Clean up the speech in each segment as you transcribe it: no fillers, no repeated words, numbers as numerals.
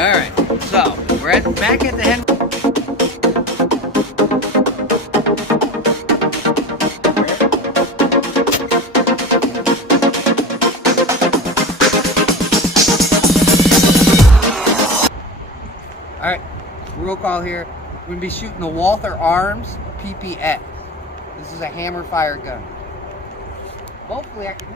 Alright, so we're back at the head. Alright, roll call here. We're going to be shooting the Walther Arms PPX. This is a hammer fire gun. Hopefully I can...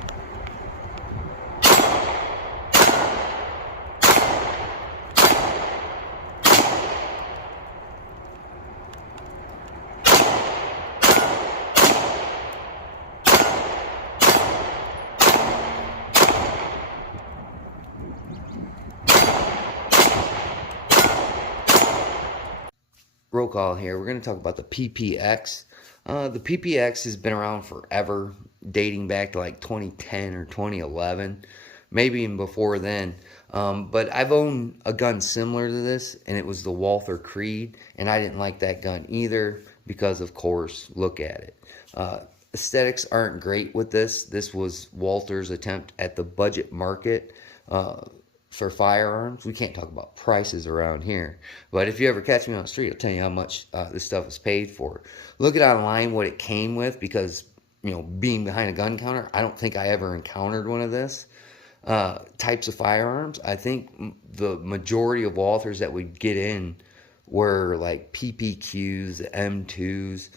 Roll call here. We're going to talk about the PPX. The PPX has been around forever, dating back to like 2010 or 2011, maybe even before then. But I've owned a gun similar to this, and it was the Walther Creed, and I didn't like that gun either because, of course, look at it. Aesthetics aren't great with this. This was Walther's attempt at the budget market for firearms. We can't talk about prices around here, but if you ever catch me on the street, I'll tell you how much this stuff is paid for. Look at online what it came with, because, you know, being behind a gun counter, I don't think I ever encountered one of this types of firearms. I think the majority of Walthers that would get in were like PPQs, M2s,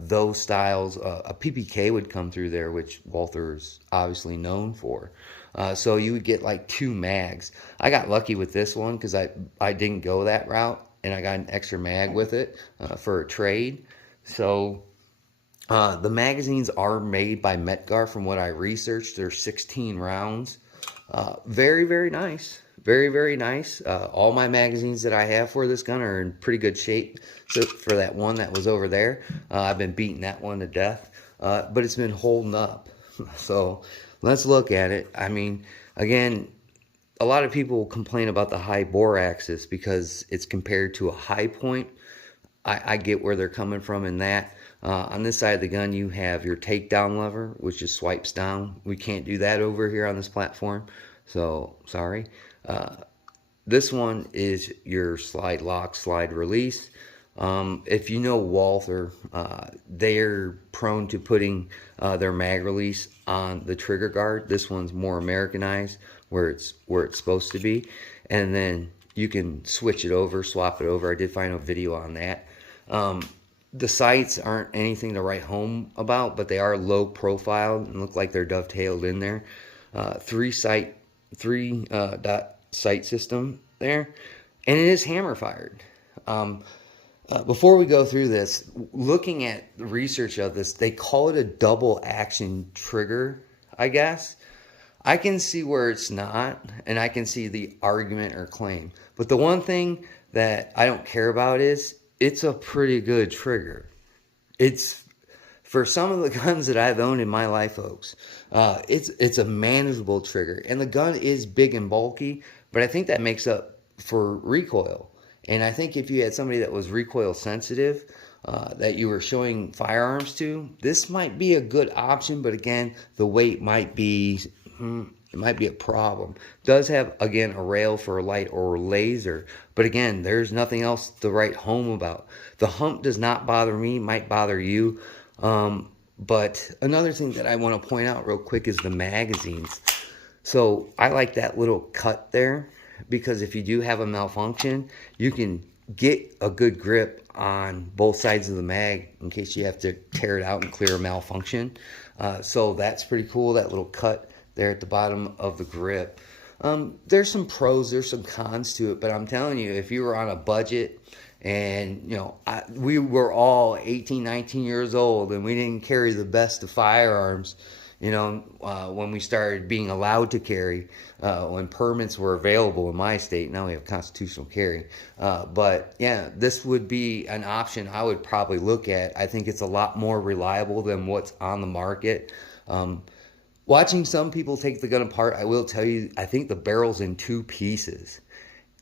those styles. A PPK would come through there, which Walther is obviously known for. So you would get like 2 mags. I got lucky with this one because I didn't go that route, and I got an extra mag with it for a trade. So the magazines are made by Metgar from what I researched. They're 16 rounds. Very, very nice. Very, very nice. All my magazines that I have for this gun are in pretty good shape. So for that one that was over there, I've been beating that one to death. But it's been holding up. So let's look at it. I mean, again, a lot of people complain about the high bore axis because it's compared to a high point. I get where they're coming from in that. On this side of the gun, you have your takedown lever, which just swipes down. We can't do that over here on this platform, so sorry. This one is your slide lock, slide release. If you know Walther, they're prone to putting their mag release on the trigger guard. This one's more Americanized, where it's supposed to be, and then you can switch it over, swap it over. I did find a video on that. The sights aren't anything to write home about, but they are low profile and look like they're dovetailed in there. 3-dot sight system there, and it is hammer fired. Before we go through this, looking at the research of this, they call it a double action trigger, I guess. I can see where it's not, and I can see the argument or claim. But the one thing that I don't care about is it's a pretty good trigger. It's, for some of the guns that I've owned in my life, folks, it's a manageable trigger. And the gun is big and bulky, but I think that makes up for recoil. And I think if you had somebody that was recoil sensitive, that you were showing firearms to, this might be a good option. But again, the weight might be, it might be a problem. Does have, again, a rail for a light or laser. But again, there's nothing else to write home about. The hump does not bother me, might bother you. But another thing that I want to point out real quick is the magazines. So I like that little cut there, because if you do have a malfunction, you can get a good grip on both sides of the mag in case you have to tear it out and clear a malfunction. So that's pretty cool, that little cut there at the bottom of the grip. There's some pros, there's some cons to it, but I'm telling you, if you were on a budget and, you know, we were all 18, 19 years old and we didn't carry the best of firearms, you know, when we started being allowed to carry, when permits were available in my state. Now we have constitutional carry. But yeah, this would be an option I would probably look at. I think it's a lot more reliable than what's on the market. Watching some people take the gun apart, I will tell you, I think the barrel's in 2 pieces.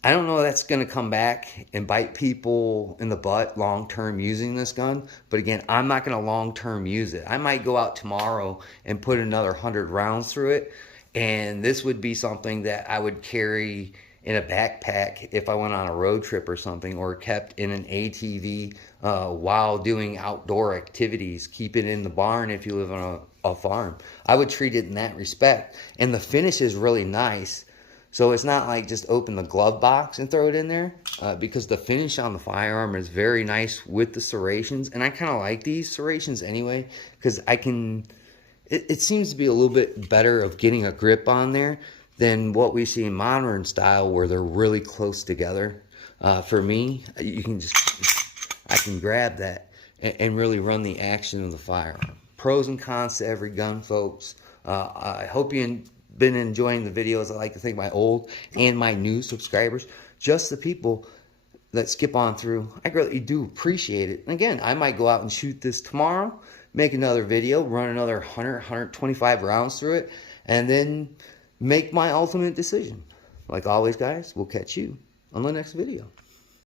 I don't know if that's going to come back and bite people in the butt long-term using this gun. But again, I'm not going to long-term use it. I might go out tomorrow and put another 100 rounds through it. And this would be something that I would carry in a backpack if I went on a road trip or something, or kept in an ATV while doing outdoor activities. Keep it in the barn if you live on a farm. I would treat it in that respect. And the finish is really nice. So it's not like just open the glove box and throw it in there, because the finish on the firearm is very nice with the serrations. And I kind of like these serrations anyway, because it seems to be a little bit better of getting a grip on there than what we see in modern style where they're really close together. For me, I can grab that and really run the action of the firearm. Pros and cons to every gun, folks. I hope you've been enjoying the videos. I like to thank my old and my new subscribers, just the people that skip on through. I really do appreciate it. And again, I might go out and shoot this tomorrow, make another video, run another 100, 125 rounds through it, and then make my ultimate decision. Like always, guys, we'll catch you on the next video.